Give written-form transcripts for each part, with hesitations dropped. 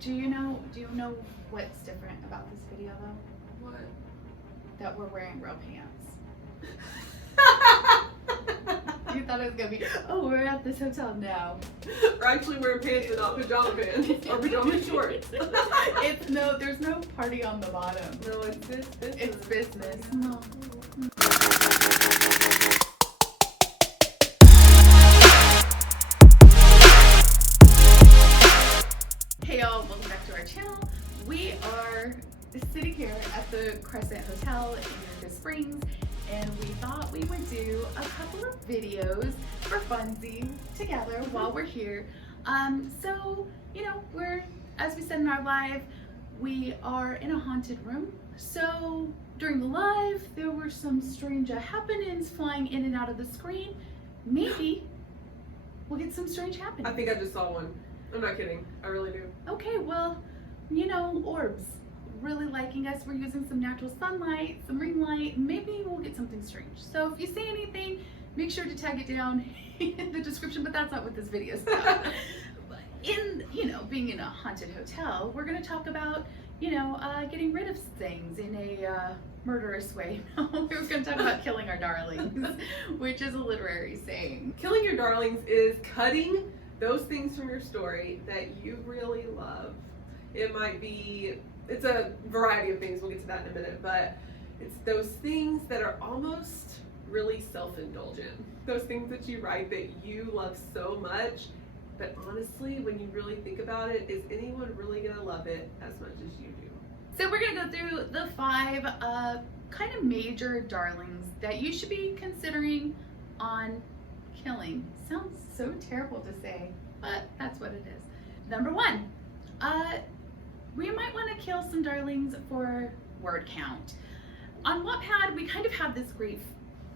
Do you know what's different about this video though? What? That we're wearing real pants. You thought it was gonna be, oh, we're at this hotel now. We're actually wearing pants and not pajama pants or pajama shorts. There's no party on the bottom. No, it's business. It's business. No. Hey y'all, welcome back to our channel. We are sitting here at the Crescent Hotel in Eureka Springs, and we thought we would do a couple of videos for funsies together while we're here. So, we're, as we said in our live, we are in a haunted room. So during the live, there were some strange happenings flying in and out of the screen. Maybe we'll get some strange happenings. I think I just saw one. I'm not kidding. I really do. Okay, well, orbs really liking us. We're using some natural sunlight, some ring light. Maybe we'll get something strange. So if you see anything, make sure to tag it down in the description, but that's not what this video is about. Being in a haunted hotel, we're going to talk about, getting rid of things in a murderous way. We're going to talk about killing our darlings, which is a literary saying. Killing your darlings is cutting those things from your story that you really love. It's a variety of things, we'll get to that in a minute, but it's those things that are almost really self-indulgent. Those things that you write that you love so much, but honestly, when you really think about it, is anyone really gonna love it as much as you do? So we're gonna go through the 5 kind of major darlings that you should be considering on killing. Sounds so terrible to say, but that's what it is. Number 1, we might want to kill some darlings for word count. On Wattpad, we kind of have this great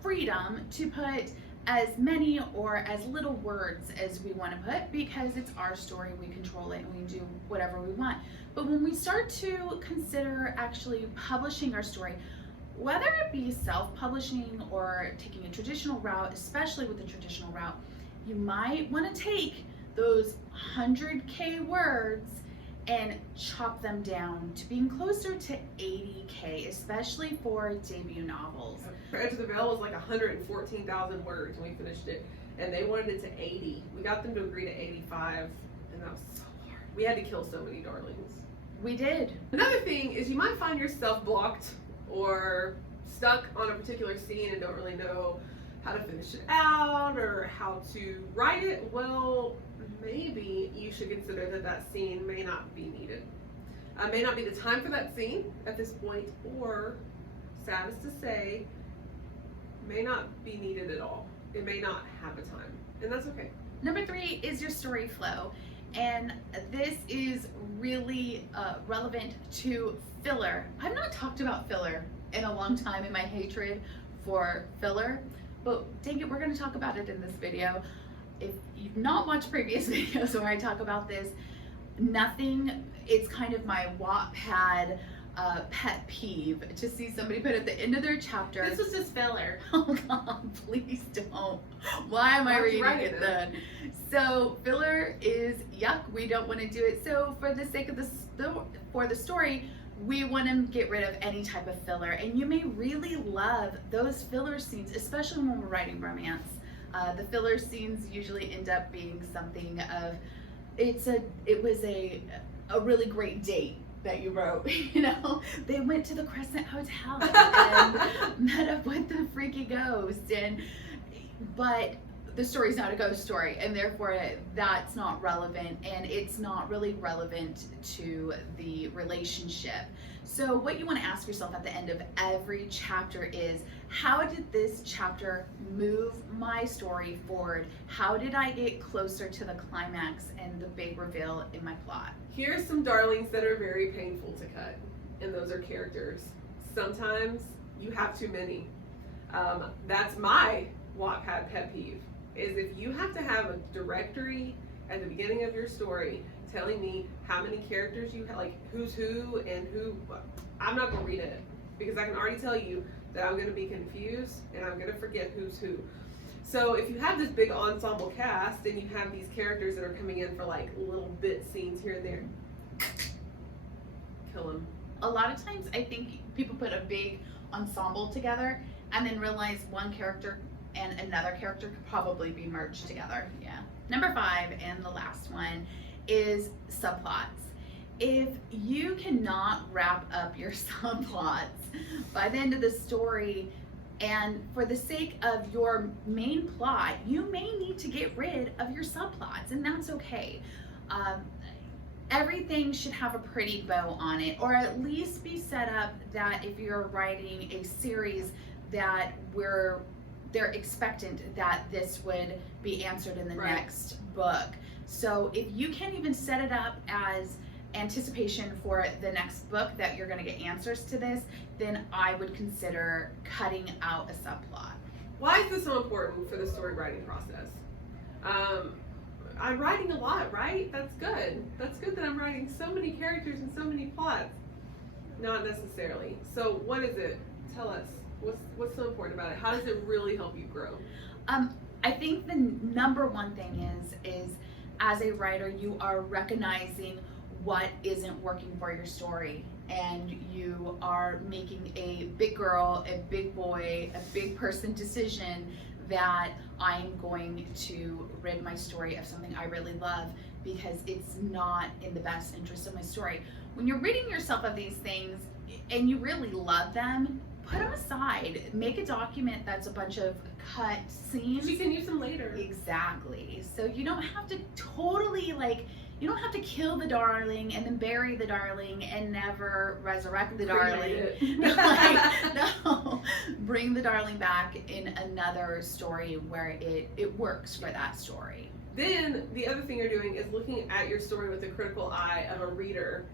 freedom to put as many or as little words as we want to put, because it's our story, we control it, and we do whatever we want. But when we start to consider actually publishing our story, whether it be self-publishing or taking a traditional route, especially with the traditional route, you might want to take those 100K words and chop them down to being closer to 80K, especially for debut novels. Edge of the Veil was like 114,000 words when we finished it, and they wanted it to 80. We got them to agree to 85, and that was so hard. We had to kill so many darlings. We did. Another thing is you might find yourself blocked or stuck on a particular scene and don't really know how to finish it out or how to write it. Well, maybe you should consider that scene may not be needed. May not be the time for that scene at this point, or, saddest to say, may not be needed at all. It may not have a time, and that's okay. Number 3 is your story flow, and this is really relevant to filler. I've not talked about filler in a long time in my hatred for filler, but dang it, we're going to talk about it in this video. If you've not watched previous videos where I talk about this, it's kind of my Wattpad pet peeve to see somebody put at the end of their chapter, This was just filler. oh God, please don't. Why am I reading it then? So filler is yuck, we don't want to do it. So for the sake of the story, we want to get rid of any type of filler, and you may really love those filler scenes, especially when we're writing romance. The filler scenes usually end up being something of, it was a really great date that you wrote, they went to the Crescent Hotel and met up with the freaky ghost, but the story's not a ghost story, and therefore that's not relevant, and it's not really relevant to the relationship. So what you want to ask yourself at the end of every chapter is, how did this chapter move my story forward? How did I get closer to the climax and the big reveal in my plot? Here's some darlings that are very painful to cut, and those are characters. Sometimes you have too many. That's my Wattpad pet peeve, is if you have to have a directory at the beginning of your story telling me how many characters you have, like who's who and who, I'm not gonna read it, because I can already tell you that I'm gonna be confused and I'm gonna forget who's who. So if you have this big ensemble cast and you have these characters that are coming in for like little bit scenes here and there, a lot of times I think people put a big ensemble together and then realize one character and another character could probably be merged together. Yeah. Number 5, and the last one, is subplots. If you cannot wrap up your subplots by the end of the story, and for the sake of your main plot, you may need to get rid of your subplots, and that's okay. Everything should have a pretty bow on it, or at least be set up that if you're writing a series that they're expectant that this would be answered in the next book. So if you can't even set it up as anticipation for the next book that you're going to get answers to this, then I would consider cutting out a subplot. Why is this so important for the story writing process? I'm writing a lot, right? That's good. That's good that I'm writing so many characters and so many plots. Not necessarily. So what is it? Tell us. What's so important about it? How does it really help you grow? I think the number one thing is as a writer, you are recognizing what isn't working for your story, and you are making a big girl, a big boy, a big person decision that I'm going to rid my story of something I really love because it's not in the best interest of my story. When you're ridding yourself of these things and you really love them, put them aside. Make a document that's a bunch of cut scenes. You can use them later. Exactly. So you don't have to totally you don't have to kill the darling and then bury the darling and never resurrect the darling. No, bring the darling back in another story where it works for that story. Then the other thing you're doing is looking at your story with the critical eye of a reader.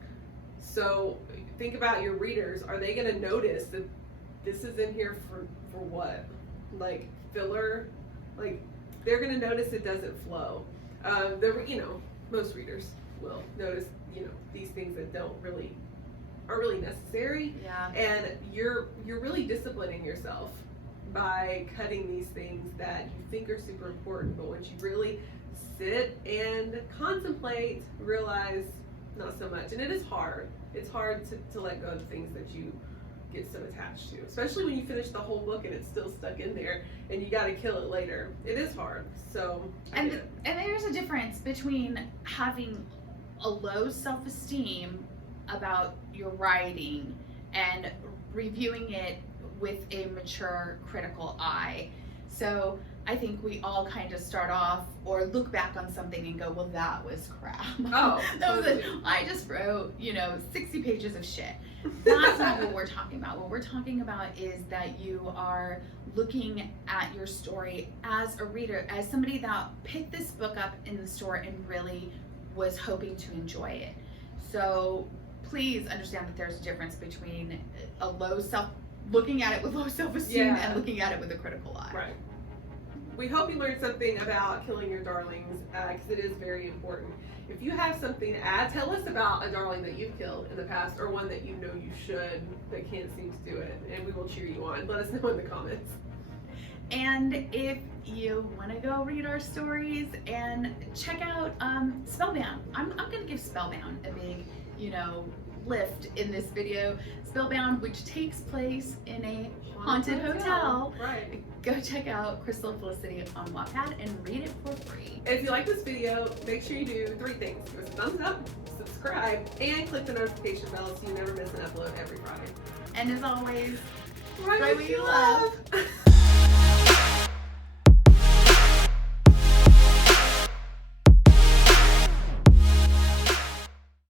So think about your readers. Are they going to notice that this is in here for what? Like filler? Like they're going to notice it doesn't flow. Most readers will notice, these things that aren't really necessary. Yeah. And you're really disciplining yourself by cutting these things that you think are super important, but once you really sit and contemplate, realize not so much. And it is hard. It's hard to let go of the things that you get so attached to, especially when you finish the whole book and it's still stuck in there and you got to kill it later. It is hard. So and there's a difference between having a low self-esteem about your writing and reviewing it with a mature critical eye. So I think we all kind of start off or look back on something and go, well, that was crap. Oh, that was it. I just wrote 60 pages of shit. That's not what we're talking about. What we're talking about is that you are looking at your story as a reader, as somebody that picked this book up in the store and really was hoping to enjoy it. So please understand that there's a difference between looking at it with low self-esteem and looking at it with a critical eye. Right. We hope you learned something about killing your darlings, because it is very important. If you have something to add, tell us about a darling that you've killed in the past, or one that you know you should but can't seem to do it, and we will cheer you on. Let us know in the comments. And if you want to go read our stories and check out Spellbound, I'm going to give Spellbound a big, lift in this video. Spellbound, which takes place in a haunted hotel. Right. Go check out Crystal and Felicity on Wattpad and read it for free. If you like this video, make sure you do 3 things. Give us a thumbs up, subscribe, and click the notification bell so you never miss an upload every Friday. And as always, write what you love.